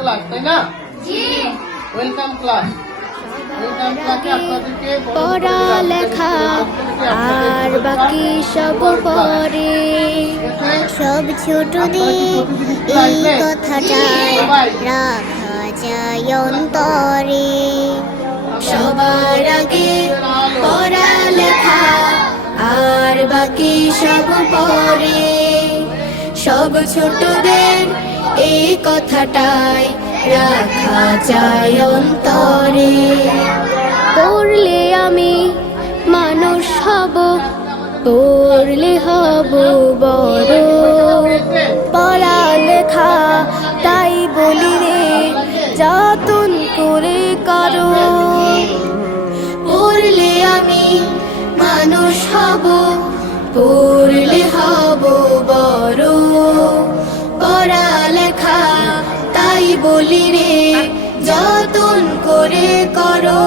Class, তাই না? Welcome class. পড়ালেখা আর বাকি সব পরে, সব ছোটদের এই কথাটাই রাখা যায় অন্তরে। সবার আগে পড়ালেখা আর বাকি সব পরে, সব ছোটদের এই কথাটাই রাখা যায় অন্তরে। পড়লে আমি মানুষ হব, পড়লে হব বড়, পড়ালেখা তাই বলি রে যতন করে করো। পড়লে আমি মানুষ হব, পড়লে হব বড়, পড়ালেখা তাই বলি রে যতন করে করো।